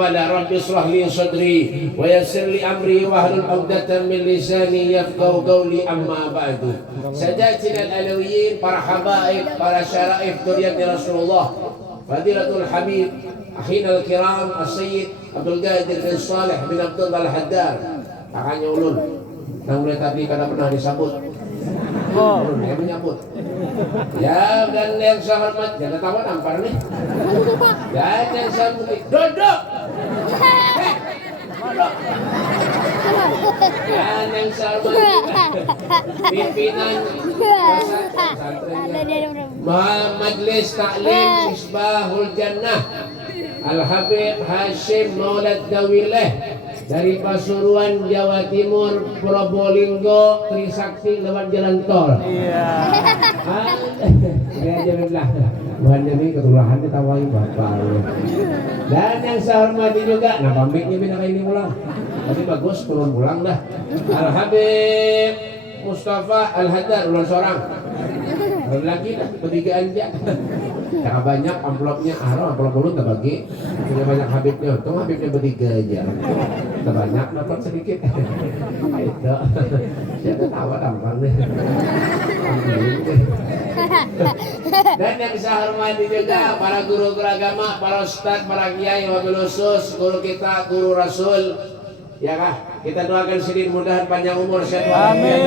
Wala rabbi shrah li sadri wa yassir li amri wahlul 'uqdatam min lisani yafqahu qawli amma ba'du. Sadatuna al-alawiyyin, para habaib, para syaraif duriyat Rasulullah, Fadilatul Habib akhina al-kiram as-sayyid Abdul Qadir bin Salih bin Abdullah al-Haddad. Kakaknya ulun yang mulai tadi karena pernah disambut. Ulun yang menyambut. Ya, dan yang saya hormat, jangan tahu nampar nih. Dan yang saya hormati, duduk. Dan yang saya hormati, pimpinan Majelis Taklim Misbahul Jannah Al-Habib Hashim Maulad Dawileh dari Pasuruan, Jawa Timur, Probolinggo, Trisakti lewat jalan tol. Iya. Ya jangan lah. Bukan jadi ketulahan ditawain bapak. Dan yang saya hormati juga, nah pamiknya beda kayak ini pulang. Tapi bagus turun pulang dah. Al-Habib Mustafa Al-Haddad ulang seorang. Baru lagi dah bertiga aja. Jangan banyak amplopnya, amplop dulu tak bagi. Tidak banyak Habibnya, untung Habibnya bertiga aja. Tak banyak, dapat sedikit. Itu, saya ketawa tampang nih. Dan yang bisa hormati juga para guru-guru agama, para ustadz, para kiai, wabil khusus, guru kita, guru Rasul. Ya kah? Kita doakan Sidin mudahan panjang umur, sehat walafiat.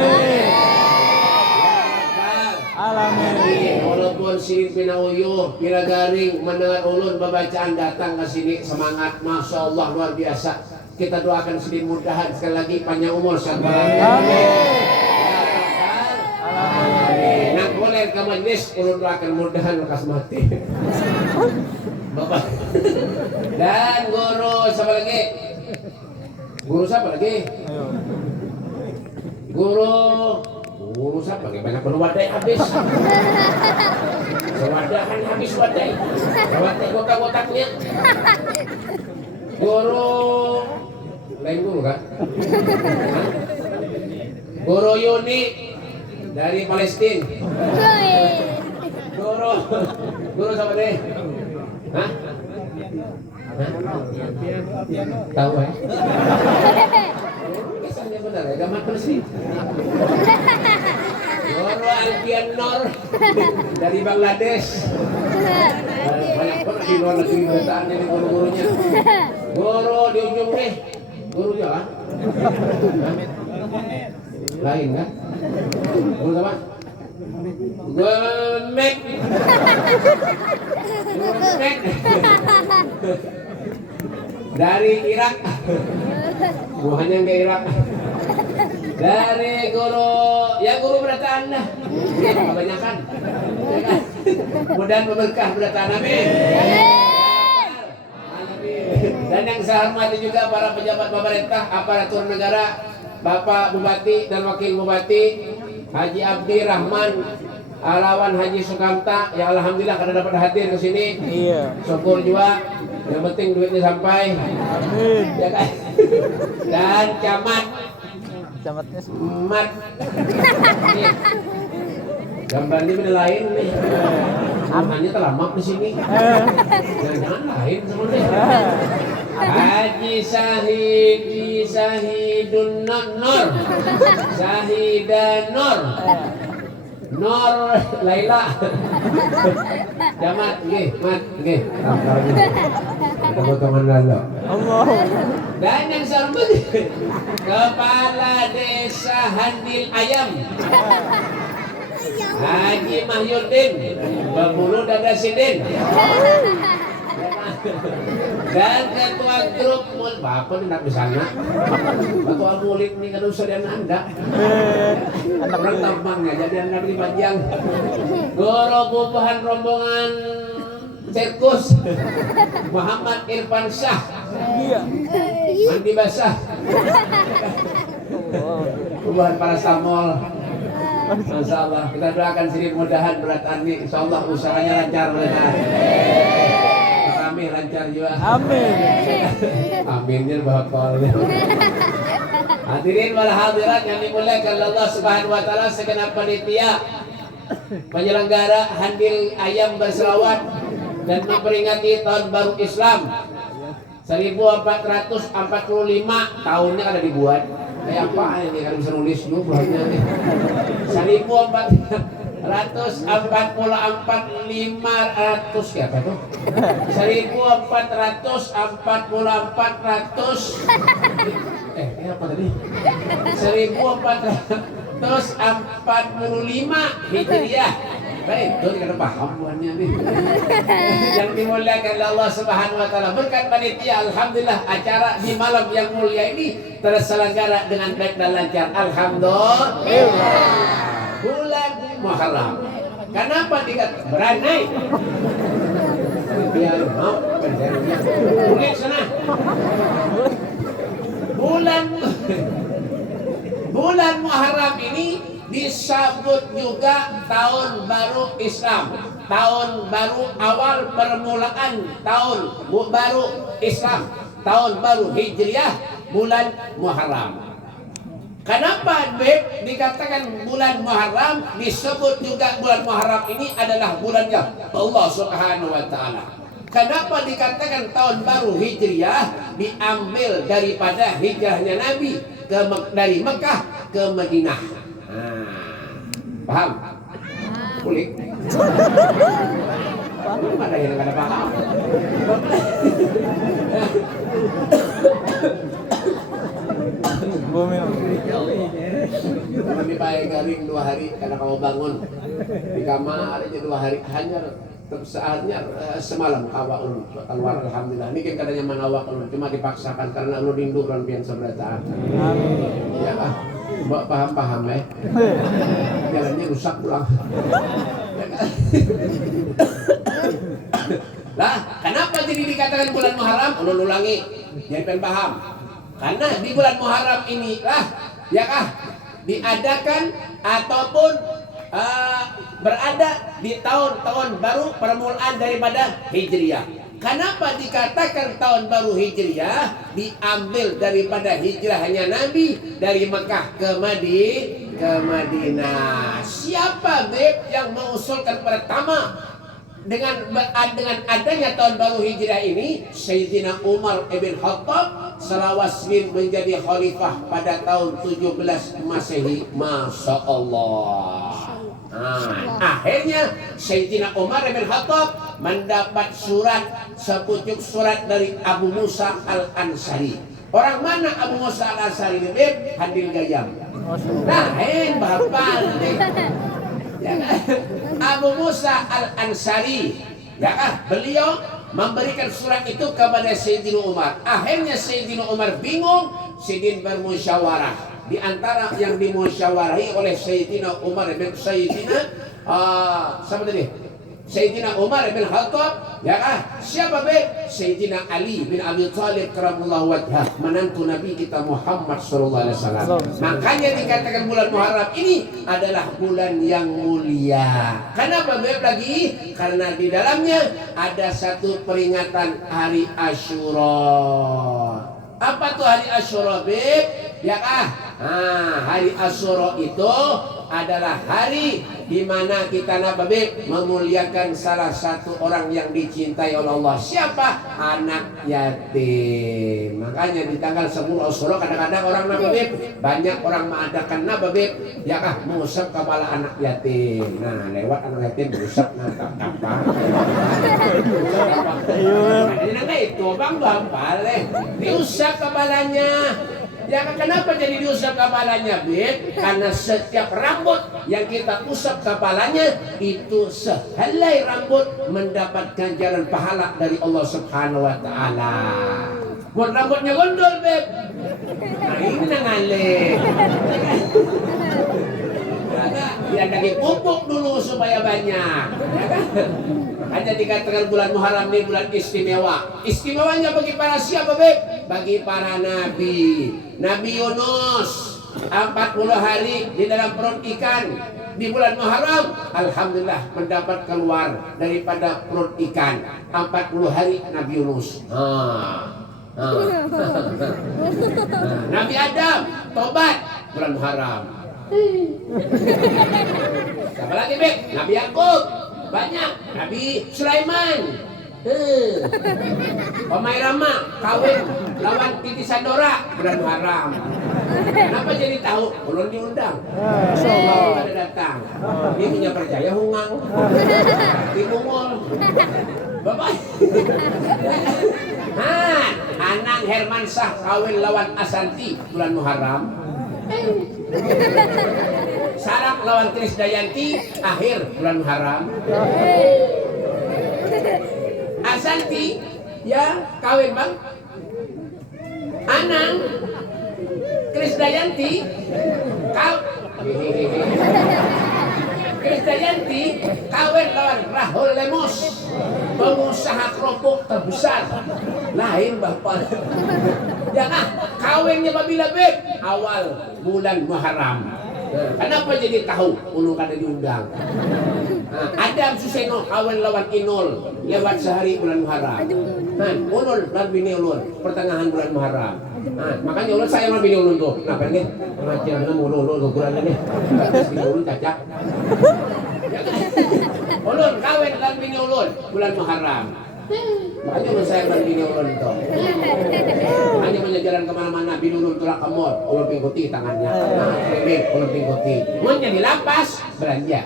Amin. Walaupun Sidin Pinauyo, Pira Garing mendengar ulun pembacaan datang ke sini semangat, masya Allah luar biasa. Kita doakan Sidin mudahan sekali lagi panjang umur, sehat walafiat. Amin. Nak boleh ke majlis, ulun doakan mudahan lekas mati. Bapak. Dan guru siapa lagi? Guru siapa lagi? Guru siapa lagi? Banyak berwadai habis. Sewadahan habis wadai. Wadai kotak-kotaknya. Guru lain guru kan? Guru Yuni dari Palestina. Guru siapa deh? Hah? Tahu ya? Kesannya benar ya, gamat bersih. Guru Alfian Nur dari Bangladesh. Banyak banget di luar negeri bertahan jadi guru-gurunya. Guru di ujung nih, guru juga kan? Lain kan? Guru apa? Gemek. Dari Irak. Buahnya ke Irak. Dari guru, ya guru berataan dah. Ya, kebanyakan. Ya kan? Mudah-mudahan berkah berataan, amin. Dan yang saya hormati juga para pejabat pemerintah, aparatur negara, Bapak Bupati dan Wakil Bupati, Haji Abdi Rahman Alawan Haji Sukamta, yang alhamdulillah karena dapat hadir ke sini. Iya. Syukur juga. Yang penting duitnya sampai. Amin. Ya kan? Dan camatnya Mat. Gambarnya beda lain nih. Namanya terlamak di sini. Jangan lain sebenarnya. Haji Sahidun Nur. Sahidan Nur. Nur Laila. Jamat nggih, mat nggih. Ada potongan lalu. Allah. Dan yang sambut Kepala Desa Handil Ayam. Haji Mahyudin, Bebulu Dada Sidin. Dan ketua grup bapak nih nak bisana. Ketua mulik nih kan usah dia anda. Orang tampangnya jadi anak di panjang. Guru bubuhan rombongan sirkus Muhammad Irfan Syah. Mandi basah. Bubuhan para samol. Masya Allah, kita doakan sini mudahan berat ini, insya Allah usahanya lancar. Kami lancar juga. Amin. Aminnya bakal. Hadirin wal hadirat yang dimuliakan Allah Subhanahu wa taala, segenap panitia penyelenggara Handil Ayam berselawat dan memperingati tahun baru Islam 1445 tahunnya ada dibuat. Kayak apa ini kan bisa nulis dulu banyak nih. 1444 ya apa tuh? 1444 apa tadi? 1445 Hijriah. Baik, itu kan paham buannya nih. Yang dimuliakan Allah Subhanahu wa taala. Berkat panitia alhamdulillah acara di malam yang mulia ini terselenggara dengan baik dan lancar. Alhamdulillah. Bulan Muharram. Kenapa dikatakan beranai? Biar mau penjarinya. Mungkin sana. Bulan Muharram ini disambut juga tahun baru Islam, tahun baru awal permulaan tahun baru Islam, tahun baru Hijriah, bulan Muharram. Kenapa dikatakan bulan Muharram? Disebut juga bulan Muharram ini adalah bulannya Allah Subhanahu wa taala. Kenapa dikatakan tahun baru Hijriah? Diambil daripada hijrahnya Nabi dari Mekah ke Madinah. Paham? Kulik. Belum ada yang nggak ada paham. Kami pakai garing 2 hari karena kamu bangun di kamar aja 2 hari hanya saatnya semalam awak keluar alhamdulillah. Ini kan katanya manawak cuma dipaksakan karena lu rindu kan pian seberataan. Ya ah. Mbak paham jalannya rusak pulang. Lah, kenapa jadi dikatakan bulan Muharram? Ulangi, jangan paham. Karena di bulan Muharram ini lah, ya kah, diadakan ataupun berada di tahun-tahun baru permulaan daripada Hijriah. Kenapa dikatakan tahun baru Hijriah? Diambil daripada hijrahnya Nabi dari Mekah ke Madinah. Siapa yang mengusulkan pertama dengan adanya tahun baru Hijriah ini? Sayyidina Umar ibn Khattab selawasmin menjadi khalifah pada tahun 17 Masehi. Masya Allah. Akhirnya Sayyidina Umar bin Khattab mendapat sepucuk surat dari Abu Musa al-Ansari. Orang mana Abu Musa al-Ansari ini? Hadil Gayam. Bapak ya, Abu Musa al-Ansari, ya, beliau memberikan surat itu kepada Sayyidina Umar. Akhirnya Sayyidina Umar bingung, Sayyidina bermusyawarah. Di antara yang dimusyawarahi oleh Sayyidina Umar bin Sayyidina Umar bin Khattab, ya kah? Siapa Sayyidina Ali bin Abi Thalib karamallahu wajhah, menantu Nabi kita Muhammad sallallahu alaihi wasallam. Makanya dikatakan bulan Muharram ini adalah bulan yang mulia. Kenapa lagi? Karena di dalamnya ada satu peringatan hari Asyura. Apa tuh hari Asyura, ya kah? Hari Asyura itu adalah hari di mana kita memuliakan salah satu orang yang dicintai oleh Allah. Siapa? Anak yatim. Makanya di tanggal 10 Asyura kadang-kadang orang banyak orang mengadakan ya kah, mengusap kepala anak yatim. Nah, lewat anak yatim mengusap kapan? Nah, itu Bang Bampal diusap kepalanya. Ya, kenapa jadi diusap kepalanya, Karena setiap rambut yang kita usap kepalanya itu sehelai rambut mendapat ganjaran pahala dari Allah Subhanahu wa taala. Buat rambutnya gondol, Nah, ini nangale. Dia daging pupuk dulu supaya banyak. Ya kan? Hanya dikatakan bulan Muharram ini bulan istimewa. Istimewanya bagi para siapa, Bagi para nabi. Nabi Yunus 40 hari di dalam perut ikan di bulan Muharram, alhamdulillah mendapat keluar daripada perut ikan 40 hari Nabi Yunus. Nabi Adam tobat bulan Muharram. Siapa lagi, Nabi Yakub banyak, Nabi Sulaiman Omai Rama kawin lawan Titi Sandora bulan Muharram. Kenapa jadi tahu? Ulun diundang. Allah ada datang. Dia punya percaya hungang. Dimungul. Bapak. Anang Hermansyah kawin lawan Asanti bulan Muharram. Sarang lawan Krisdayanti akhir bulan Muharram. Asanti ya kawin bang. Anang Krisdayanti Krisdayanti kawin lawan Rahul Lemos, pengusaha kerupuk terbesar. Lain bapak. Jangan kawinnya apabila beb awal bulan Muharram. Kenapa jadi tahu? Ulun kada diundang. Adam Suseno kawin lawan Inul lewat sehari bulan Muharram. Ulun dan bini ulun pertengahan bulan Muharram. Makanya ulun saya sama bini ulun tuh. Kenapa nih? Pengajian ulun ukurannya nih. Bini ulun cacak. Ulun kawin dan bini ulun bulan Muharram. Makanya ulun saya dan bini ulun itu. Hanya menjalan kemana-mana bini ulun tulak ke mall, ulun pingkuti tangannya. Ulun pingkuti. Mun jadi lapas belanja.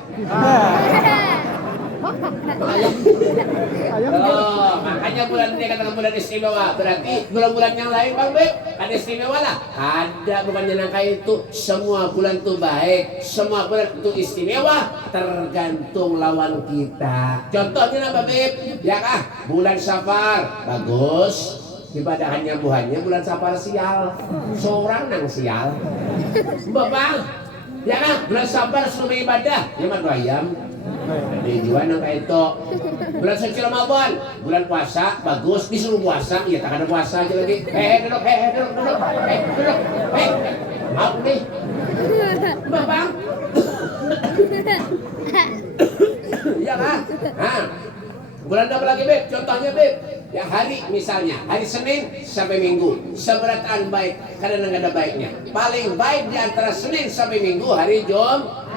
Makanya bulan ini katakan bulan istimewa. Berarti bulan-bulan yang lain bang Beb ada istimewa lah. Ada bukannya nangka itu. Semua bulan itu baik, semua bulan itu istimewa. Tergantung lawan kita. Contohnya apa Beb? Ya kah? Bulan Safar bagus. Ibadahannya buhannya bulan Safar sial. Seorang nang sial. Bapak, ya kah? Bulan Safar suruh ibadah. Lima ayam. Jadi jual nang kayak itu. Bulan suci Ramadan, bulan puasa bagus, disuruh puasa, ya tak ada puasa aja lagi. Duduk, duduk. Maaf nih. Bapak. Ya kan? Bulan apa lagi Beb? Contohnya Beb. Ya hari misalnya, hari Senin sampai Minggu. Seberataan baik, kadang ada baiknya. Paling baik di antara Senin sampai Minggu hari Jumat.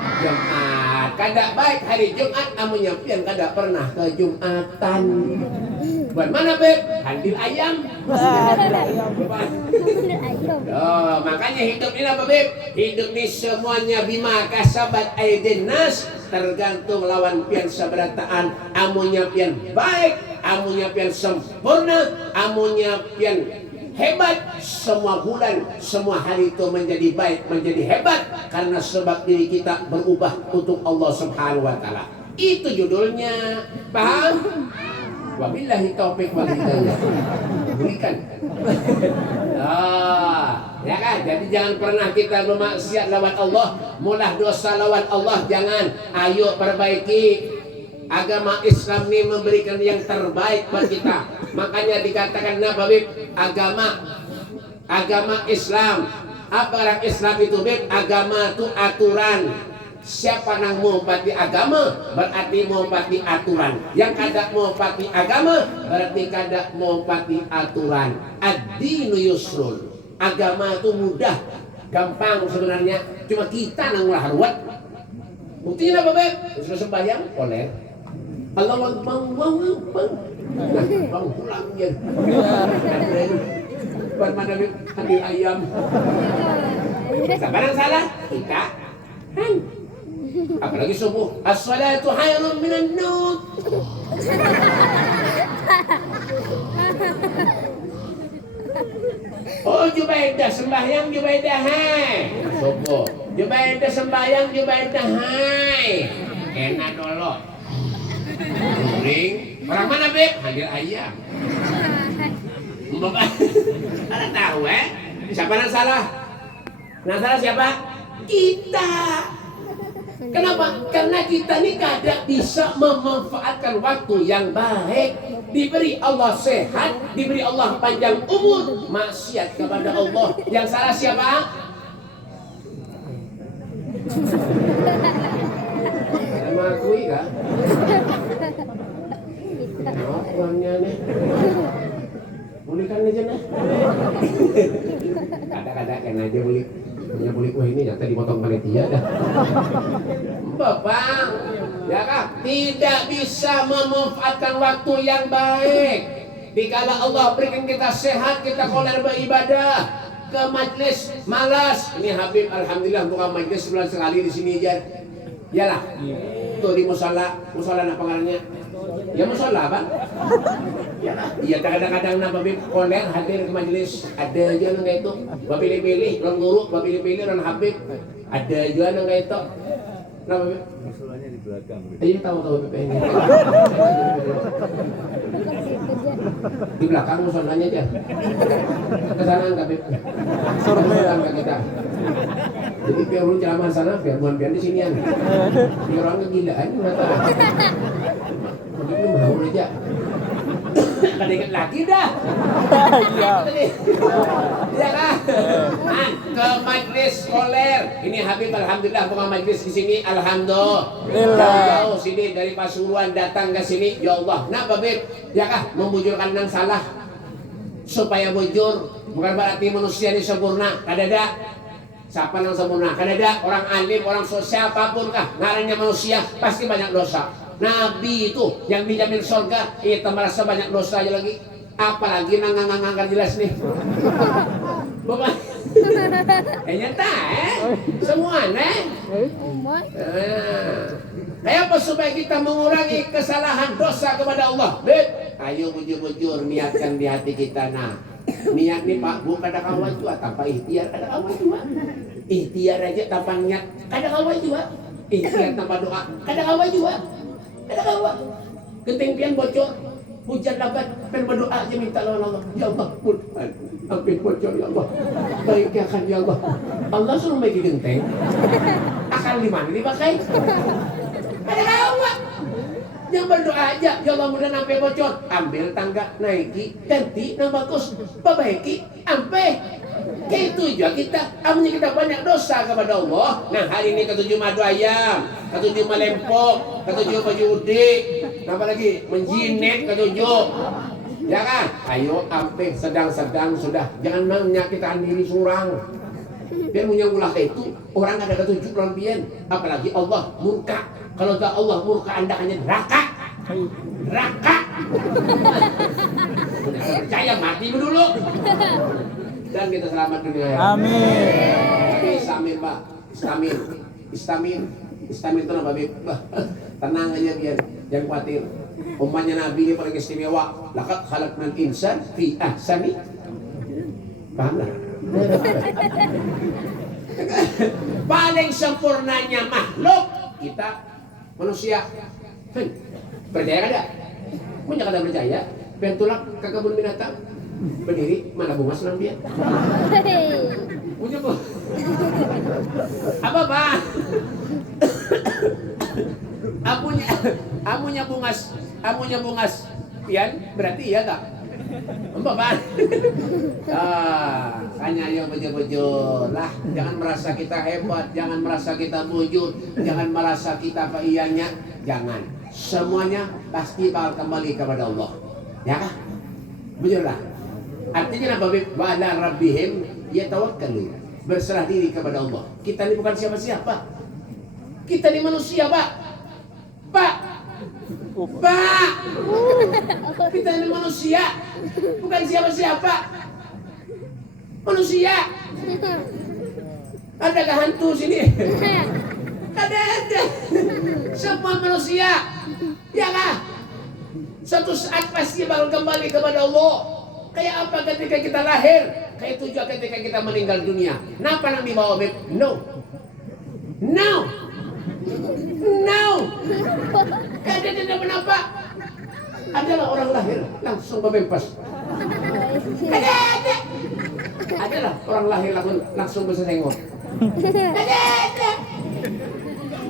Kada baik hari Jumat, amunya pian kada pernah ke Jumatan. Buat mana Beb? Handil ayam. Makanya hidup ini apa Beb? Hidup ini semuanya bima kasabat aydin nas. Tergantung lawan pian sabarataan. Amunya pian baik, amunya pian sempurna, amunya pian hebat. Semua bulan, semua hari itu menjadi baik, menjadi hebat karena sebab diri kita berubah untuk Allah Subhanahu wa taala. Itu judulnya. Paham? Wabillahi taufik wal hidayah. Berikan. Ya kan? Jadi jangan pernah kita bermaksiat lawan Allah, mulah dosa lawan Allah, jangan. Ayo perbaiki. Agama Islam ini memberikan yang terbaik buat kita. Makanya dikatakan apa Bib? Agama Islam. Apa orang Islam itu Bib? Agama itu aturan. Siapa nang mau pati agama berarti mau pati aturan. Yang kada mau pati agama berarti kada mau pati aturan. Ad-dinu yusrun. Agama itu mudah, gampang sebenarnya. Cuma kita nang ulah ruwet. Buktinya apa Beb? Sudah sembahyang oleh Allah bang pulang ya. Buat mana Beb? Ambil ayam. Sabarang salah kita kan. Apalagi subuh, as-salatu khairun minan naum. Oh Jubaidah sembahyang Jubaidah hai. Subuh. Jubaidah sembahyang Jubaidah hai. Enak dulu. Kuring. Orang mana Beb? Hadir ayam. Bapak. Ada tahu Siapa yang salah? Yang salah siapa? Kita. Kenapa? Karena kita ini kadang bisa memanfaatkan waktu yang baik. Diberi Allah sehat, diberi Allah panjang umur, maksiat kepada Allah. Yang salah siapa? Sama akui kah? Orangnya nih. Bolehkan aja nih. Kadang-kadang aja boleh. Punya boleh, wah ini nyata dipotong panitia dah. Bapak, ya kak, tidak bisa memanfaatkan waktu yang baik. Dikala Allah berikan kita sehat, kita koler beribadah ke majlis malas. Ini Habib alhamdulillah bukan majlis sebulan sekali di sini aja. Yalah. Tuh di musala apa ngarannya? Ya musala Bang. Yalah. Iya kadang-kadang Habib koler hadir ke majlis. Ada aja nang kayak itu. Pilih-pilih orang guru, pilih-pilih orang Habib. Ada juga nang kayak itu. Kenapa Habib? Musolanya di belakang. Iya tahu ini. Di belakang musolanya aja. Kesana enggak Beb? Survei ke kita. Jadi biar lu ceramah sana, biar di sinian. Biar orang kegilaan enggak tahu. Begitu mau aja. Kadang lagi dah. Iya. Iya kan? Ke majlis koler. Ini Habib alhamdulillah bukan majlis di sini alhamdulillah. Jauh sini dari Pasuruan datang ke sini. Ya Allah. Nah Habib, ya kah membujurkan yang salah supaya bujur bukan berarti manusia ini sempurna. Kadada. Siapa yang sempurna? Kadada orang alim, orang sosial apapun kah? Ngarannya manusia pasti banyak dosa. Nabi itu yang dijamin surga, kita merasa banyak dosa aja lagi. Apalagi nggak jelas nih. Bukan? Nyata semua nih. Kayak apa supaya kita mengurangi kesalahan dosa kepada Allah? Ayo bujur-bujur niatkan di hati kita. Nah, niat nih Pak, bukan ada kawan juga tanpa ikhtiar, ada kawan juga. Ikhtiar aja tanpa niat, ada kawan juga. Ikhtiar tanpa doa, ada kawan juga. Ada kawan. Ketinggian bocor, hujan lebat, pengen berdoa aja minta lawan Allah. Ya Allah, hampir bocor ya Allah. Baikkan ya Allah. Allah suruh bagi genteng. Akal di mana dipakai? Ada kawan. Yang berdoa aja, ya Allah mudah sampai bocor. Ambil tangga, naiki, ganti, yang bagus, perbaiki, sampai. Kayak itu juga kita, amnya kita banyak dosa kepada Allah. Nah hari ini ketujuh madu ayam, ketujuh melempok, ketujuh baju udik, apa lagi menjinet ketujuh. Ya kan? Ayo sampai sedang-sedang sudah, jangan menyakitkan diri surang. Biar punya ulah itu orang ada ketujuh lampian, apalagi Allah murka. Kalau tak Allah murka Anda hanya neraka. Neraka. Percaya mati dulu. Dan kita selamat dunia. Amin. Istamin Pak. Istamin itu apa Bib? Tenang aja biar jangan khawatir. Umatnya Nabi ini paling istimewa. Laqad khalaqnal insan fi ahsani. Paham lah. Paling sempurnanya makhluk kita manusia. Percaya kada? Punya kada percaya? Pentulak ke kebun binatang. Berdiri mana bunga senang dia? Punya bu? Apa Pak? Amunya bungas. Pian berarti iya tak? Apa Pak? Hanya ayo bujur-bujur lah. Jangan merasa kita hebat, jangan merasa kita bujur, jangan merasa kita keiannya, jangan. Semuanya pasti bakal kembali kepada Allah. Ya kah? Bujurlah. Artinya apa? Wa ala rabbihim yatawakkalun. Berserah diri kepada Allah. Kita ini bukan siapa-siapa. Kita ini manusia, Pak. Pak. Kita ini manusia. Bukan siapa-siapa. Manusia. Adakah hantu sini? Ada. Semua manusia. Ya kah? Suatu saat pasti bakal kembali kepada Allah. Kayak apa ketika kita lahir? Kayak itu juga ketika kita meninggal dunia. Kenapa yang dibawa Beb? No. Tidak kenapa? Adalah orang lahir langsung bebas. Adalah orang lahir langsung bisa tengok.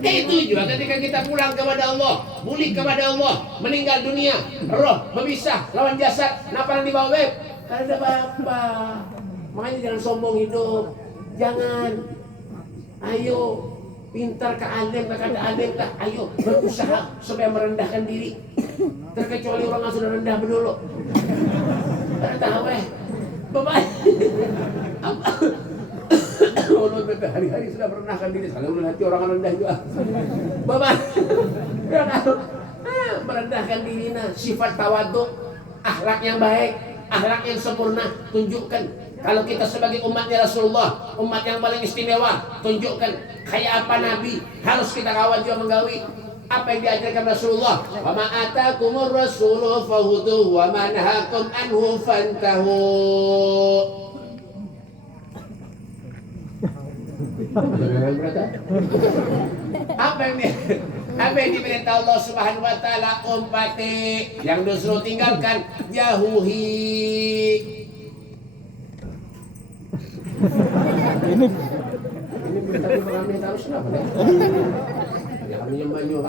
Kayak itu juga ketika kita pulang kepada Allah, pulih kepada Allah, meninggal dunia, roh berpisah lawan jasad. Kenapa yang dibawa Beb? Karena ada apa? Makanya jangan sombong hidup, jangan. Ayo pintar ke alim, kata alim tak. Ayo berusaha supaya merendahkan diri. Terkecuali orang yang sudah rendah dulu. Karena tahu bapak. Ulun Beb hari-hari sudah merendahkan diri. Kalau ulun hati orang rendah juga. Bapak, merendahkan diri nah sifat tawaduk. akhlak yang baik, akhlak yang sempurna. Tunjukkan kalau kita sebagai umatnya Rasulullah, umat yang paling istimewa, tunjukkan kayak apa Nabi. Harus kita kawal juga menggawi apa yang diajarkan Rasulullah. Wa ma atakumur rasulu fahuduhu wa ma nahakum anhu fantahu. Apa yang diperintah Allah Subhanahu wa taala umpati, yang disuruh tinggalkan jauhi. Ini kami harus kenapa nih? Ya kami nyembahnya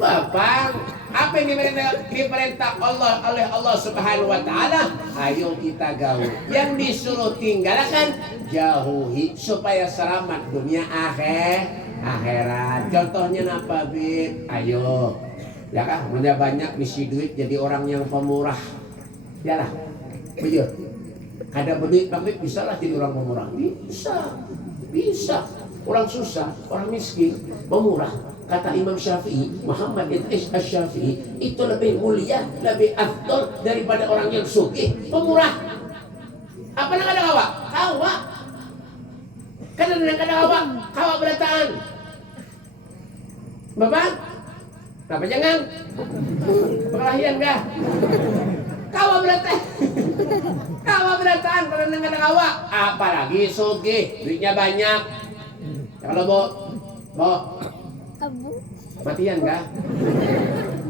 Bapak, apa yang diperintah Allah oleh Allah Subhanahu wa taala, ayo kita gaul. Yang disuruh tinggalkan jauhi supaya selamat dunia akhirat. Contohnya apa, Bib? Ayo. Ya kan, punya banyak misi duit jadi orang yang pemurah. Ya lah. Betul. Ada berduit tapi bisa lah jadi orang pemurah. Bisa. Orang susah, orang miskin, pemurah. Kata Imam Syafi'i, Muhammad ibn Asy-Syafi'i, itu lebih mulia, lebih afdal daripada orang yang sugih, pemurah. Apa yang ada kawa? Kawa. Kadang-kadang kawa berataan. Bapak, kenapa jangan? Perkelahian dah. Kawa berataan. Kawa berataan kadang-kadang kawa. Apalagi sugih, duitnya banyak. Kalau bo, matian kah?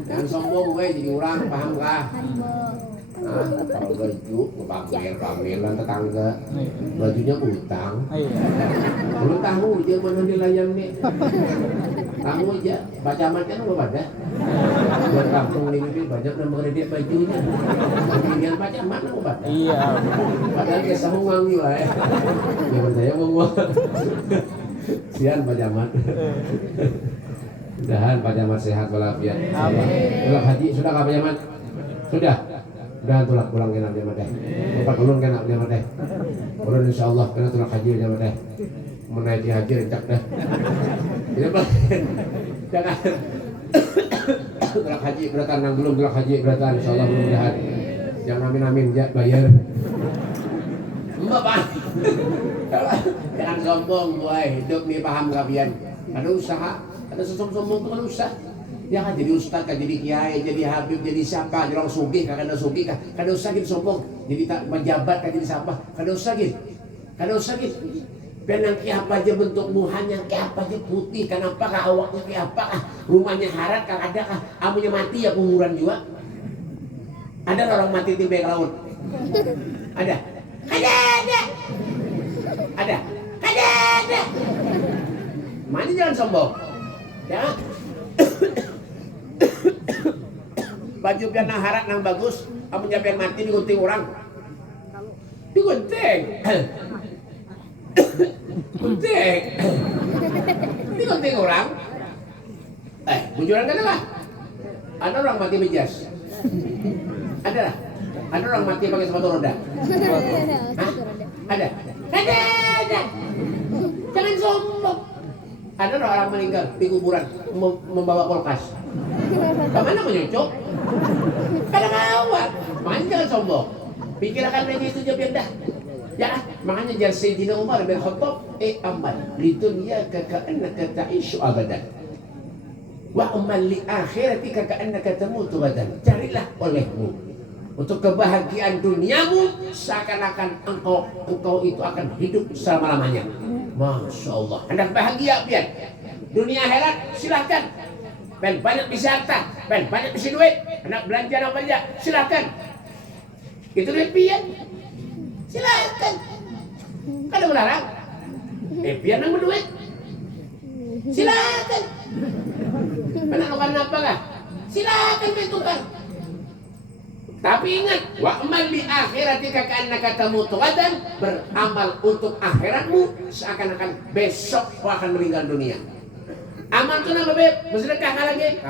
Jangan sombong gue jadi orang, paham kah? Kalau baju, pamer lah tetangga, bajunya utang. Belum tahu dia mana nilayam nih. Kamu aja, baca amatnya kan pada. Buat kampung ini banyak yang mengkredit bajunya. Kemudian baca amat nggak pada. Iya. Padahal dia sahungang juga ya. Ya percaya ngomong. Sian Pak Jamat. Mudahan Pak Jamat sehat walafiat. Tulak haji sudah nggak Pak Jamat? Sudah. Mudahan tulak pulang kena Pak Jamat deh. Bapak ulun kena Pak Jamat deh. Ulun insyaallah kena tulak haji Pak Jamat deh. Menaiki haji rencak deh. Ya Pak. Jangan. Tulak haji beratan yang belum tulak haji beratan insyaallah mudah-mudahan. Jangan amin ya bayar. Bapak. Jangan sombong, boy. Hidup nih paham kabian. Ada usaha, ada sombong itu kan usaha. Ya kan jadi ustaz, kan jadi kiai, jadi habib, jadi siapa, jadi orang sugih, kan ada sugih, kan ada usaha gitu sombong. Jadi tak pejabat, kan jadi siapa, kan ada usaha gitu, kan ada usaha gitu. Dan yang kayak apa aja bentuk muhanya, kayak apa aja putih, kenapa kah awaknya kayak apa kah, rumahnya harat, kan ada kah, amunya mati ya kuburan juga. Ada orang mati di bawah laut? Ada. Mana jangan sombong. Ya. Baju biar nang harat nang bagus, kamu nyampe mati digunting orang. Digunting. Digunting orang. Bujuran kan apa? Ada orang mati bejas. Ada lah. Ada orang mati pakai sepatu roda. Hah? Ada. Jangan sombong. Ada orang meninggal di kuburan membawa kulkas. Kemana menyucuk? Kada ngawat. Makanya jangan sombong. Pikirkan aja itu aja biar dah. Ya, makanya jangan Sayyidina Umar bin Khattab amal li dunyaka ka'annaka ta'ishu abadan. Wa amal li akhiratika ka'annaka tamutu gadan. Carilah olehmu untuk kebahagiaan duniamu seakan-akan engkau itu akan hidup selama-lamanya. Masya Allah. Hendak bahagia pian. Dunia akhirat silakan. Ben banyak bisa harta, ben banyak bisa duit. Hendak belanja apa aja silakan. Itu duit pian. Silakan. Kada melarang. Pian nang berduit. Silakan. Menaklukkan apa kah? Silakan bertukar. Tapi ingat, wa amal li akhiratika ka'annaka tamutu gadan, beramal untuk akhiratmu seakan-akan besok kau akan meninggal dunia. Amal itu nama beb, bersedekah lagi?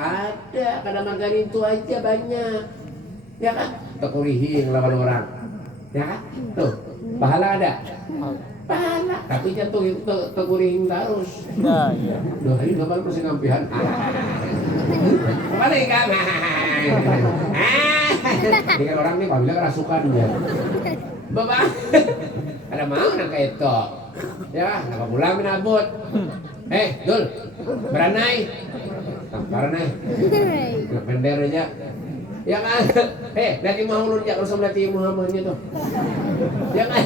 Kada margani itu aja banyak. Ya kan? Tekurihin lawan orang. Ya kan? Tuh, pahala ada. Pahala, tapi jantung itu tekurihin terus. Ya, iya. Duh, ini kapan masih ngampihan? Balik kan? Ini kan orang nih apabila kerasukan ya. Bapak, ada mau nak itu? Ya, nak pulang menabut. Dul, beranai. Beranai. Nak bender aja. Ya kan? Nanti mau lunjak kalau sama Nabi Muhammadnya tuh. Ya kan?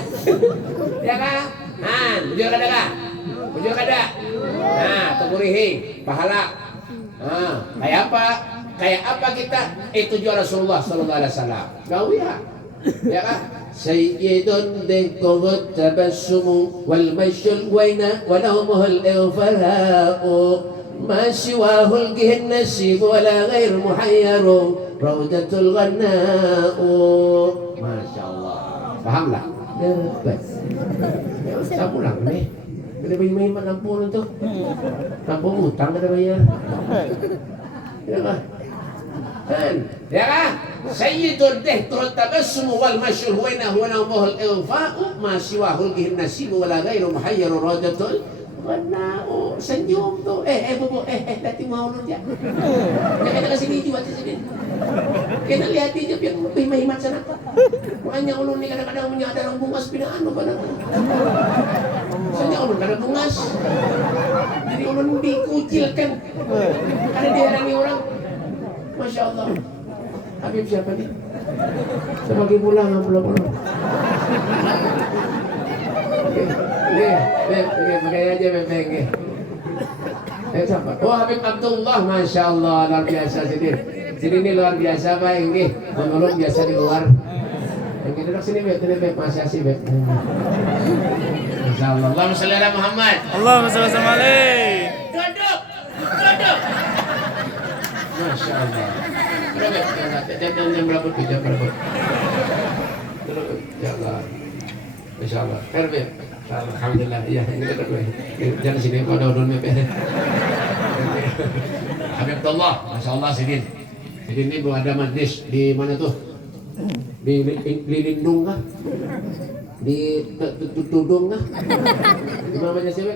Ya kan? Bujur kada kah? Bujur kada? Nah, tukurihi, pahala. Kayak apa? Kayak apa kita? Itu jual Rasulullah sallallahu alaihi wasallam. Gawi ya kan? Sayyidun dengkobot tabassumu wal masyul waina wa nawmuhul ighfara'u ma siwahul gihin nasib wala ghair muhayyaru raudatul ghanna'u. Masya Allah. Pahamlah? Dapat. Saya pulang nih. Kada bayar nampun itu. Nampun utang kada bayar. Ya kan? Ya kan? Sayyidul dihtrut tabassum wal masyul huwaina huwa nawmuhul ighfa'u ma siwahul gihin nasib wala ghairu muhayyaru raudatul ghanna'u. Senyum tuh. Bobo, nanti mau lu ya. Kita ke sini juga di sini. Kita lihat aja biar lebih menghemat sana. Makanya ulun ni kadang-kadang menyadar orang bungas pinaan apa nak. Soalnya ulun kada bungas. Jadi ulun dikucilkan. Ada diharangi orang. Masya Allah. Habib siapa nih? Sebagai pulang belum. Pakai aja bebek. Siapa? Oh, Habib Abdullah, Masya Allah, luar biasa sini. Sini ini luar biasa Pak, ini menurut biasa di luar. Yang duduk sini Beb, masih asih Beb. Masya Allah. Allahumma sholli ala Muhammad. Allahumma sholli alaihi. Duduk. Masya Allah. Jangan berapa jam berapa. Ya Allah. Masya Allah. Beb. Alhamdulillah. Ya, ini duduk Beb. Jangan sini kau ada udun Beb. Habib Abdullah, Masya Allah Sidin. Sidin ini ada majlis di mana tuh? Di Lindung kah? Di Tudung kah? Di mana aja sih, Beb?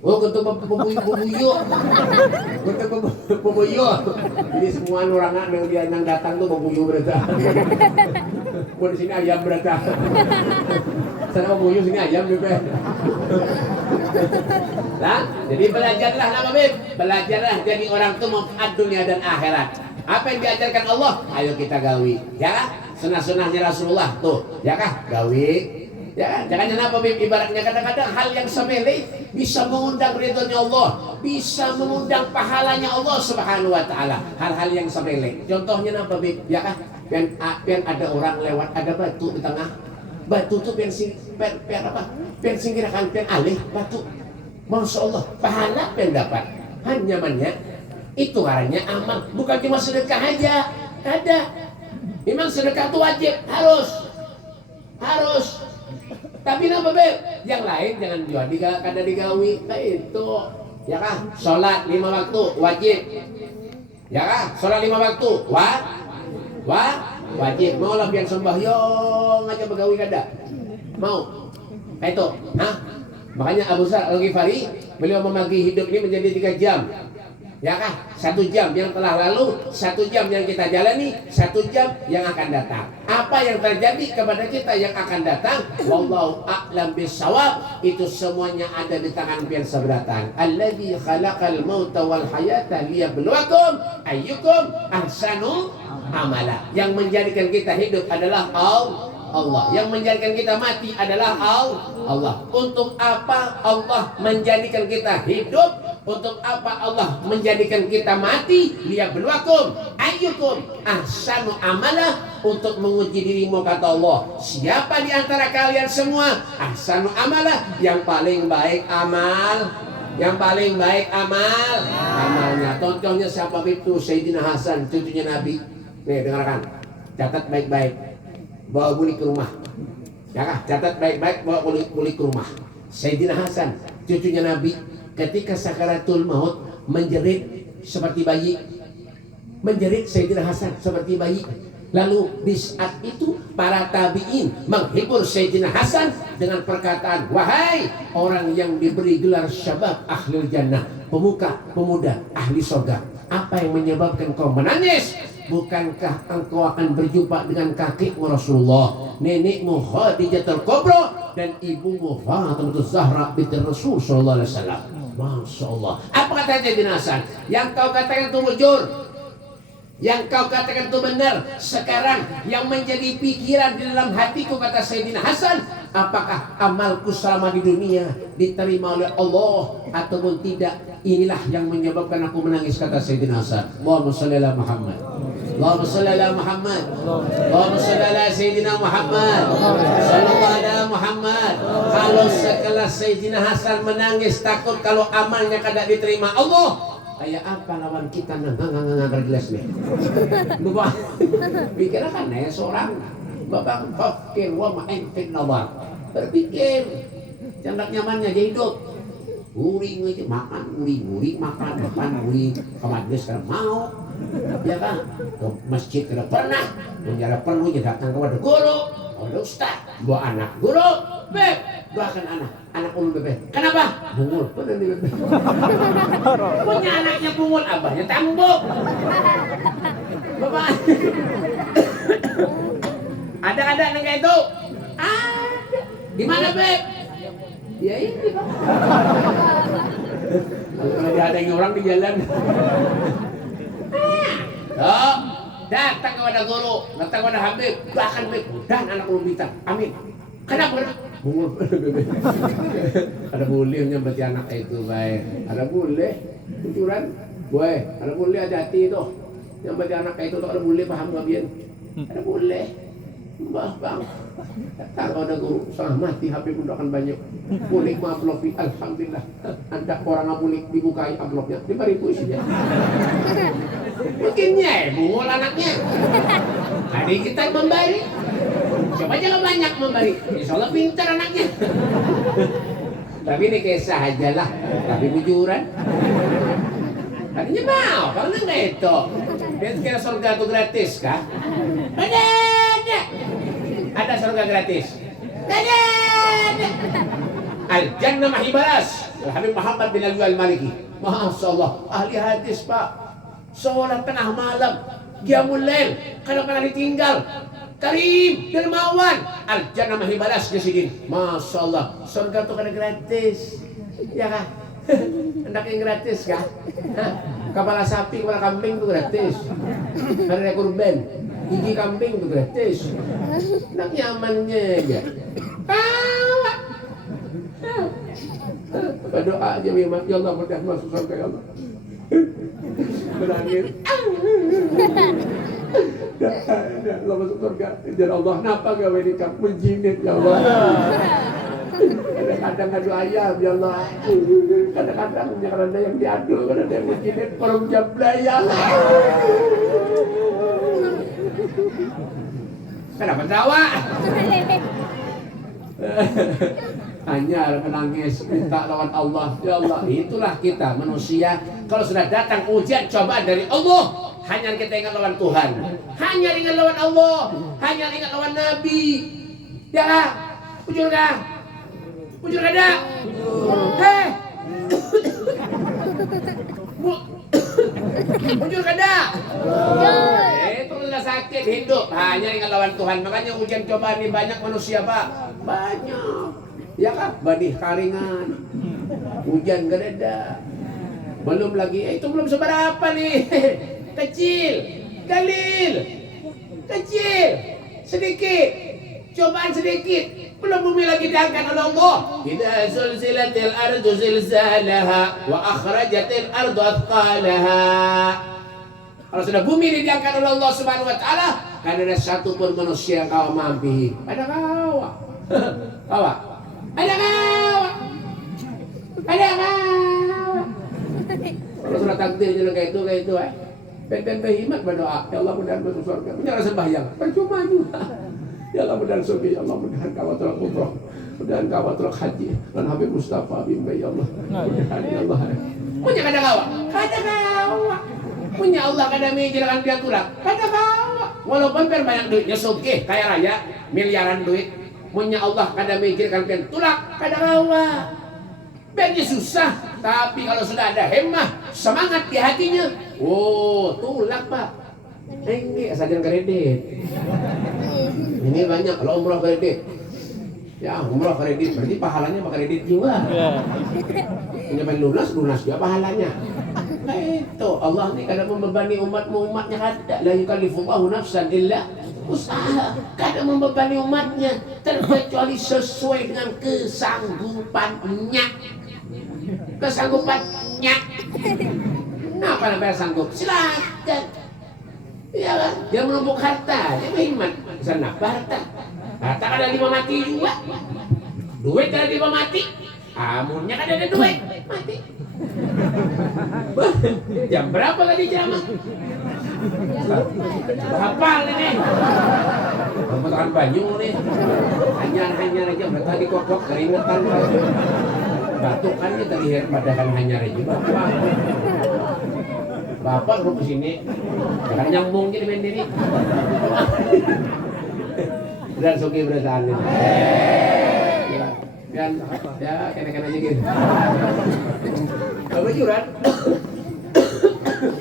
Oh, Kuntum Papuyo. Kuntum Papuyo. Jadi semua orang yang datang tuh Papuyo berita. Buat di sini ayam berita. Sana Papuyo, sini ayam juga. Nah, jadi belajarlah nama Beb. Belajarlah jadi orang tuh manfaat dunia dan akhirat. Apa yang diajarkan Allah, ayo kita gawi. Ya kah? Sunah-sunahnya Rasulullah tuh, ya kah? Gawi. Ya, jangan kenapa Beb, ibaratnya kadang-kadang hal yang sepele bisa mengundang ridhonya Allah, bisa mengundang pahalanya Allah Subhanahu wa taala. Hal-hal yang sepele. Contohnya apa Beb? Ya kah? Pian ada orang lewat, ada batu di tengah. Batu tuh pian singkirkan pian alih batu. Masya Allah, pahala pian dapat. Hanya itu caranya amal, bukan cuma sedekah aja. Ada. Memang sedekah itu wajib, harus. Tapi napa Beb? Yang lain jangan jual kada digawi. Nah itu, ya kah? Salat 5 waktu wajib. Ya kah? Salat 5 waktu wajib. Mau lah pian sembahyang aja begawi kada. Mau? Itu, makanya Abu Dzar Al-Ghifari beliau membagi hidup ini menjadi 3 jam. Ya kah? 1 jam yang telah lalu, 1 jam yang kita jalani, 1 jam yang akan datang. Apa yang terjadi kepada kita yang akan datang? Wallahu a'lam bissawab. Itu semuanya ada di tangan pian seberatan. Alladzi khalaqal mauta wal hayata liyabluwakum ayyukum ahsanu amala. Yang menjadikan kita hidup adalah Allah. Yang menjadikan kita mati adalah Allah. Untuk apa Allah menjadikan kita hidup? Untuk apa Allah menjadikan kita mati? Liyabluwakum ayyukum ahsanu amala. Untuk menguji dirimu kata Allah. Siapa di antara kalian semua ahsanu amala, yang paling baik amal? Yang paling baik amalnya. Contohnya siapa itu? Sayyidina Hasan, cucunya Nabi. Nih dengarkan. Catat baik-baik. Bawa buli ke rumah. Ya kah? Catat baik-baik, bawa buli ke rumah. Sayyidina Hasan, cucunya Nabi, ketika sakaratul maut menjerit seperti bayi. Menjerit Sayyidina Hasan seperti bayi. Lalu di saat itu para tabi'in menghibur Sayyidina Hasan dengan perkataan, wahai orang yang diberi gelar syabab ahlul jannah, pemuda ahli surga, apa yang menyebabkan kau menangis? bukankah engkau akan berjumpa dengan kakekmu Rasulullah, nenekmu Khadijatul Kubra, dan ibumu Fatimah Zahra binti Rasul sallallahu alaihi wasallam. Masya Allah. Apa kata Sayyidina Hasan? Yang kau katakan itu jujur, yang kau katakan itu benar. Sekarang yang menjadi pikiran di dalam hatiku, kata Sayyidina Hasan, apakah amalku selama di dunia diterima oleh Allah ataupun tidak? Inilah yang menyebabkan aku menangis, kata Sayyidina Hasan. Allahumma shalli ala Muhammad, Allahumma shalli ala Muhammad, Allahumma shalli ala Sayyidina Muhammad, sallallahu ala Muhammad. Kalau sekelas Sayyidina Hasan menangis takut kalau amalnya kada diterima Allah, kayak apa lawan kita nggak gelas nih? Lupa pikir kan ya seorang bapak fakir wa ma'infin nawar, berpikir jangan nyamannya jadi hidup. Uring aja makan, uring makan, depan uring ke majlis karena mau, ya kan? Ke masjid karena pernah, penjara penuh jadi datang kepada guru, ada ustaz, dua anak guru, beb, doakan anak ulun bebek. Kenapa? Bungul, benar nih bebek. Punya anaknya bungul, abahnya tambuk. Bapak, ada kayak itu? Ada. Di mana beb? Ya ini Pak. Kalau ada yang orang di jalan. Oh, datang kepada guru, datang kepada Habib, bahkan beb, dan anak ulun bintang. Amin. Kenapa? Bungul. Ada boleh nyambati anak itu baik. Ada boleh kucuran. Boy, ada boleh hati itu. Nyambati anak itu tak ada boleh, paham kabian. Ada boleh. Bang. Kalau ada guru sama mati HP pun akan banyak. Mulik amplop, alhamdulillah. Ada orang mulik dibukai amplopnya 5.000 isinya. Mungkinnya bungul anaknya. Hari kita memberi. Coba jangan banyak memberi. Insya Allah pintar anaknya. Tapi ini kisah aja lah. Tapi bujuran. Tadinya mau, karena enggak itu. Dia kira surga itu gratis kah? Ada surga gratis. Ada. Al-Jannah Mahibaras. Al-Habib Muhammad bin Al-Maliki. Masya Allah, ahli hadis Pak. Sholat tengah malam, qiyamul lail, kadang-kadang ditinggal. Karim, dermawan. Al-Jannah Mahibaras di sini. Masya Allah, surga itu kada gratis. Ya kah? Hendak yang gratis kah? Kepala sapi, kepala kambing itu gratis. Hari kurban, gigi kambing itu gratis. Hendak nyamannya aja. Berdoa aja memang, ya Allah mudah masuk surga ya Allah. Berangin. Allah masuk surga. Dan Allah kenapa gawe nikah menjinit ya Allah. Kadang-kadang adu ayam ya Allah. Kadang-kadang jangan ada yang diadu, kadang ada yang menjinit perung jablaya. Kenapa tawa? Hanya menangis minta lawan Allah. Ya Allah, itulah kita manusia. Kalau sudah datang ujian cobaan dari Allah, hanya kita ingat lawan Tuhan, hanya ingat lawan Allah, hanya ingat lawan Nabi. Ya kah? Ujur kah? Ujur ada? Ujur kada? Itu sudah sakit hidup, hanya ingat lawan Tuhan. Makanya ujian cobaan ini banyak manusia Pak, banyak. Ya kan, badih karingan, hujan gereda, belum lagi, itu belum seberapa nih, kecil, galil, kecil, sedikit, cobaan sedikit, belum bumi lagi diangkat oleh Allah. Idza zulzilatil ardu zilzalaha wa akhrajatil ardu athqalaha. Kalau sudah bumi diangkat oleh Allah Subhanahu wa taala, kan ada satu pun manusia yang kau mampi. Ada kau. Kawa. Ada kau. Ada kau. Kalau sudah takdirnya kayak itu ben behimat berdoa, ya Allah mudahan masuk surga. Menyerah sembahyang, percuma juga. Ya Allah mudahan surga, ya Allah mudahan kawatul umrah, mudahan kawatul haji, dan Habib Mustafa bin Bay Allah. Mudahan ya Allah. Punya kada kawa, kada kawa. Punya Allah kada mikirkan dia tulak, kada kawa. Walaupun banyak duitnya sugih, kaya raya, miliaran duit. Punya Allah kada mikirkan dia tulak, kada kawa. Bennya susah, tapi kalau sudah ada hemah, semangat di hatinya, oh tulak Pak. Enggak, sajian kredit. Ini banyak kalau umroh kredit. Ya, umroh kredit berarti pahalanya pakai kredit juga. Ya. Nyampe lunas juga pahalanya. Nah itu Allah nih kadang membebani umatnya kada la yukallifullahu nafsan illa usaha, kadang membebani umatnya terkecuali sesuai dengan kesanggupannya. Kenapa namanya sanggup? Silakan. Iya kan? Dia menumpuk harta, dia berhemat. Sana harta. Harta kan ada 5 mati juga. Duit ada 5 mati. Amunnya kan ada duit, mati. Jam berapa tadi ceramah? Hafal ini. Pemutaran Banyu nih. Hanyar aja, tadi kok keringetan. Batuk kan kita lihat padakan hanyar aja. Bapak grup kesini, jangan nyambung jadi main ini. Beran suki berasaan ini. Kan ya kena aja gitu. Kalau juran,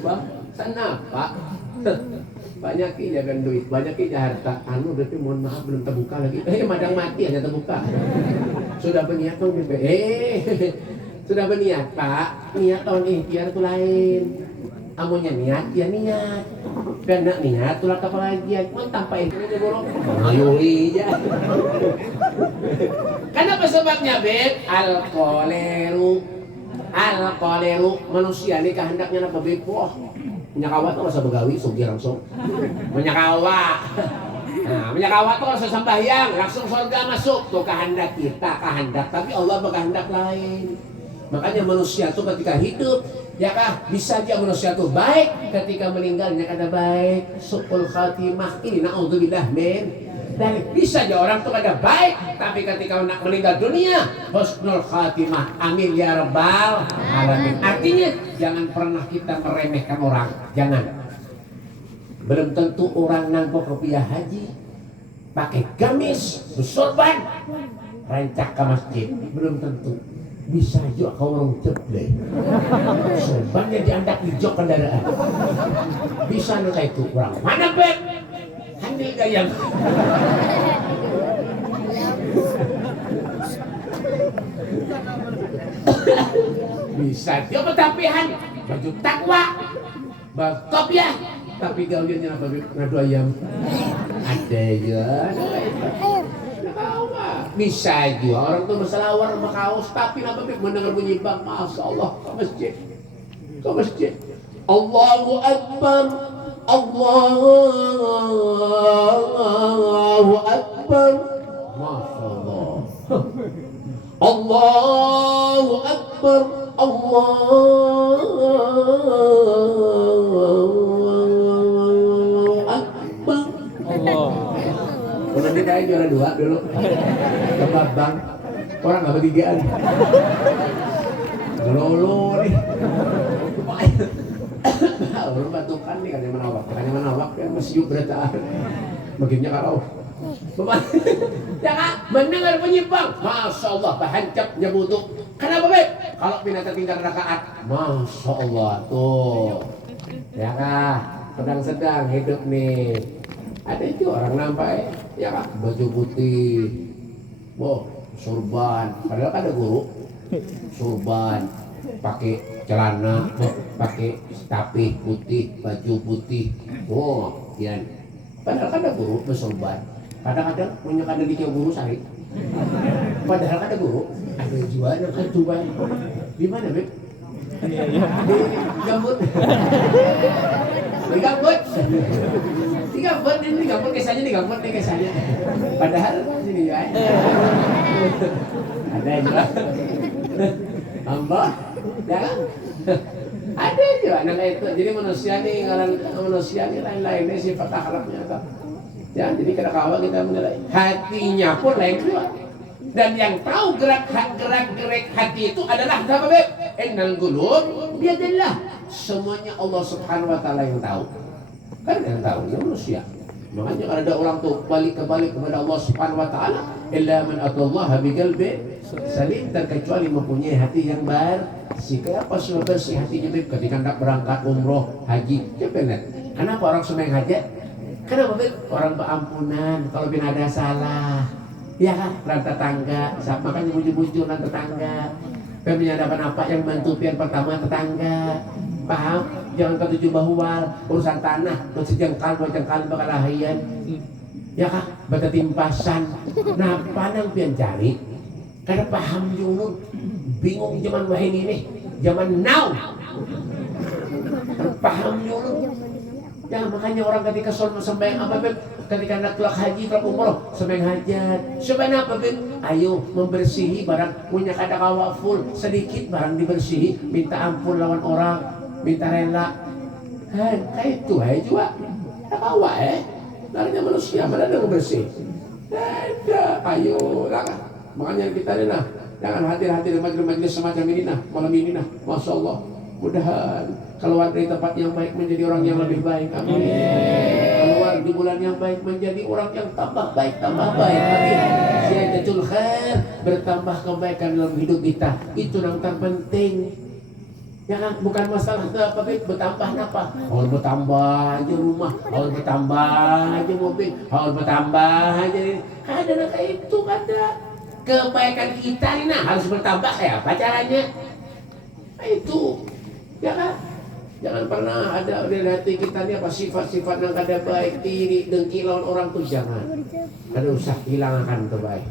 bang, sana pak, banyak jangan duit, banyak harta. Anu tapi mohon maaf belum terbuka lagi. Madang mati aja terbuka. Sudah berniat dong, sudah berniat pak. Niat tahun ini biar tuh lain. Amunnya niat, ya niat. Dan nak niat, tulah kepelajian. Mau tanpa itu aja borong. Ayui aja. Kenapa sebabnya beb? Al-koleru manusia ini kehendaknya apa beb? Wah, menyakawa tuh rasa begawi, sugi langsung. Menyakawa. Nah, menyakawa tuh rasa sembahyang, langsung surga masuk. Tuh kehendak kita, kehendak. Tapi Allah berkehendak lain. Makanya manusia tuh ketika hidup, ya kah, bisa dia manusia tuh baik, ketika meninggalnya kada baik. Su'ul khatimah ini na'udzubillah min. Dan bisa aja orang tuh kada baik, tapi ketika nak meninggal dunia husnul khatimah. Amin ya rabbal alamin. Artinya jangan pernah kita meremehkan orang. Jangan. Belum tentu orang nangkok rupiah haji pakai gamis, sorban, rancak ke masjid. Belum tentu. Bisa juga kau orang ceplek. Sorbannya diandak di jok kendaraan. Bisa nggak itu orang mana beb? Handil gayang. Bisa dia petapihan, baju takwa, kopiah, tapi gaulnya apa beb? Ngadu ayam. Ada ya. Bisa juga orang tuh berselawar sama kaos tapi apa beb mendengar bunyi bang, masya Allah ke masjid. Allahu Akbar, Allahu Akbar, masya Allah. Allahu Akbar, Allahu Akbar. Allah. Nanti kayak juara 2 dulu. Tempat bang, orang nggak bertigaan. Lolo nih. Belum batukan nih kan yang menawak kan masih berataan. Bagiannya kalau jangan mendengar penyimpang. Masya Allah bahancap nyebutuk. Kenapa beb? Kalau binatang tinggal rakaat, masya Allah tuh. Ya kah, sedang hidup nih. Ada itu orang nampak ya kak, baju putih, sorban, padahal kan ada guru, sorban, pakai celana, pakai tapih putih, baju putih, ya, padahal kan ada guru bersorban, kadang-kadang punya kada di guru sari, padahal kan ada guru, ada jual, ada tuban, di mana beb? Di gambut, di gambut. Di gambut kisahnya. Padahal sini ya. Ada juga. Allah, ya kan? Ada juga anak itu. Jadi manusia nih lain-lainnya sifat akhlaknya apa? Ya, jadi kadang-kadang kita menilai hatinya pun lain juga. Dan yang tahu gerak-gerik hati itu adalah apa beb? Innal qulub biyadillah. Semuanya Allah Subhanahu wa taala yang tahu. Kan yang tahu ya manusia. Makanya kalau ada orang tuh balik kepada Allah Subhanahu wa taala, illa man atallaha biqalbin salim, terkecuali mempunyai hati yang bersih. Apa sudah bersih hatinya beb ketika hendak berangkat umroh, haji, ya benar. Kenapa orang sembahyang hajat? Kenapa Beb? Orang berampunan kalau bin ada salah. Ya kan, lan tetangga, makanya muncul-muncul lan tetangga. Penyadapan apa yang bantu pian pertama tetangga. Paham? Jangan ketujuh bahual, urusan tanah, sejengkal, dua jengkal bakal lahian. Ya kah? Bata timpasan. Nah, panang pian cari. Karena paham jungun, bingung zaman wahid ini, zaman now. Paham jungun. Ya makanya orang ketika sembahyang apa Beb? Ketika nak keluar haji, keluar umroh, sembahyang hajat. Sembahyang apa Beb? Ayo membersihi barang punya kada kawa full, sedikit barang dibersihi, minta ampun lawan orang, minta rela. Kayak itu aja juga. Tak kawa Laranya manusia mana ada bersih. Ada. Ayo lah. Makanya kita ni nah, jangan hadir-hadir majlis-majlis semacam ini nah, malam ini nah. Masya Allah. Mudahan keluar dari tempat yang baik menjadi orang yang lebih baik. Amin. Keluar di bulan yang baik menjadi orang yang tambah baik, tambah baik. Amin. Ziyadatul khair, bertambah kebaikan dalam hidup kita. Itu yang terpenting. Ya kan, bukan masalah apa bertambah apa. Kalau bertambah aja rumah, kalau bertambah aja mobil, kalau bertambah aja. Ada kayak itu ada. Kebaikan kita ini nah harus bertambah kayak apa caranya? Itu ya kan? Jangan pernah ada di hati kita ini apa sifat-sifat yang kada baik, iri, dengki lawan orang tuh jangan. Kada usah hilangkan tuh baik.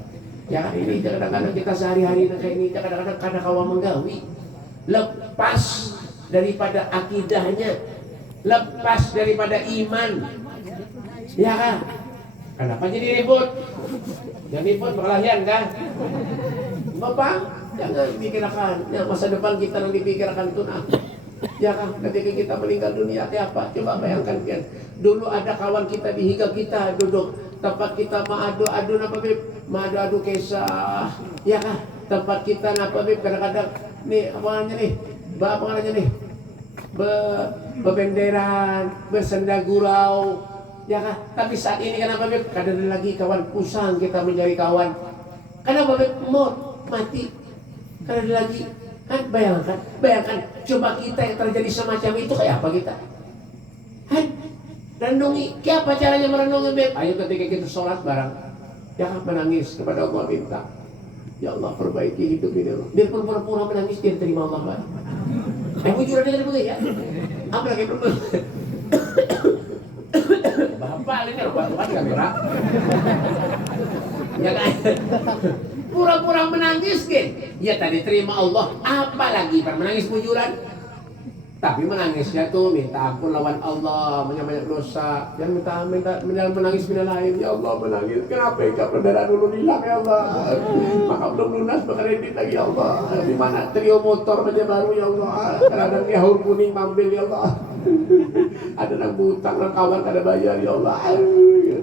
Ya ini kadang-kadang kita sehari-hari kayak ini kadang-kadang kada kawa menggawi. Lepas daripada akidahnya, lepas daripada iman. Ya kan? Kenapa jadi ribut? Yang ribut berkelahian kan? Bapak, jangan pikirkan. Ya, masa depan kita yang dipikirkan itu nah. Ya kan, ketika kita meninggal dunia kayak apa? Coba bayangkan kan. Dulu ada kawan kita di higa kita duduk tempat kita mengadu-adu apa Bib? Mengadu-adu kisah. Ya kan? Tempat kita apa Bib? Kadang-kadang nih apa namanya nih? Apa namanya nih? Bebenderan, bersenda gurau. Ya kan? Tapi saat ini kenapa Bib? Kadang lagi kawan pusang kita mencari kawan. Kenapa Bib? Mau mati. Kadang lagi kan bayangkan, coba kita yang terjadi semacam itu kayak apa kita? Renungi, kayak apa caranya merenungi Beb? Ayo ketika kita sholat bareng, jangan menangis kepada Allah minta, ya Allah perbaiki hidup ini Allah. Biarpun pura-pura menangis dia terima Allah Pak. Jujur aja dulu ya. Apa lagi perempuan? Bapak ini obat-obat kan berat. Ya kan? Pura-pura menangis kan? Ya tadi terima Allah, apalagi menangis bujuran. Tapi menangisnya tuh minta ampun lawan Allah, banyak dosa. Yang minta menangis bila lain, ya Allah menangis. Kenapa enggak berdarah dulu hilang ya Allah? Maka belum lunas berkredit lagi ya Allah. Di mana trio motor aja baru ya Allah. Kadang yahur kuning mambil ya Allah. Ada yang butang, yang kawan kada bayar ya Allah.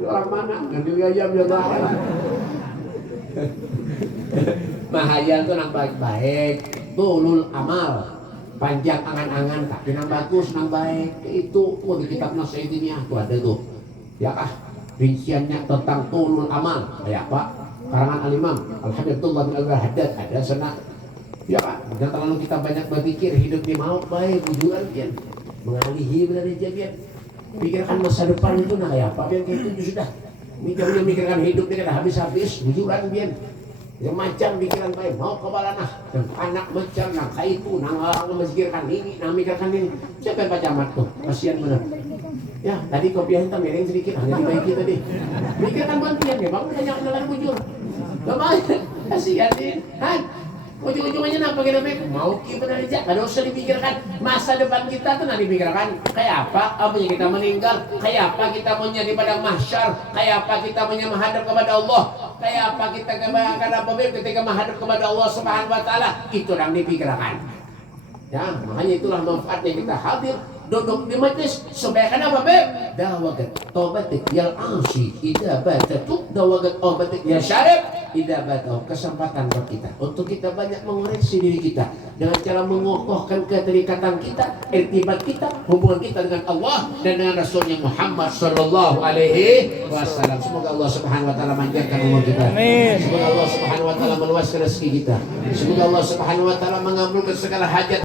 Orang mana? Ganti ayam ya Allah. Mahayal tuh nang baik-baik, tulul amal, panjang angan-angan, tapi nang bagus, nang baik. Itu di kitab Nasihatiyah tuh ada tuh. Ya kah? Rinciannya tentang tulul amal. Kayak apa? Karangan Al-Imam Al-Habibullah bin Al-Haddad ada sana. Ya kah? Jangan terlalu kita banyak berpikir hidup di maut baik, tujuan pian. Mengalihi benar aja pian. Pikirkan masa depan itu nah kayak apa pian kayak itu sudah. Mikirkan hidup ini kan habis-habis, tujuan pian. Yang macam pikiran baik mau ke balanah dan anak macam nang kaitu nang orang memikirkan ini nang mikirkan ini siapa yang baca amat tuh kasihan benar ya tadi kopi hitam miring sedikit hanya dibaiki tadi mikirkan bantian ya bang banyak jalan bujur lumayan kasihan nih kan ujung-ujungnya apa kita mau kita aja kada usah dipikirkan masa depan kita tuh nanti dipikirkan kayak apa kita meninggal kayak apa kita mau jadi pada mahsyar kayak apa kita menghadap kepada Allah kayak apa kita akan apa ketika menghadap kepada Allah Subhanahu wa taala itu yang dipikirkan ya makanya itulah manfaatnya kita hadir duduk di majlis sebaiknya apa Beb? Dawagat taubatik yal asi idza batatuk dawagat taubatik ya syarif idza batau kesempatan buat kita untuk kita banyak mengoreksi diri kita dengan cara mengokohkan keterikatan kita, irtibat kita, hubungan kita dengan Allah dan dengan Rasulnya Muhammad sallallahu alaihi wasallam. Semoga Allah Subhanahu wa taala manjangkan umur kita. Amin. Semoga Allah Subhanahu wa taala meluaskan rezeki kita. Semoga Allah Subhanahu wa taala mengabulkan segala hajat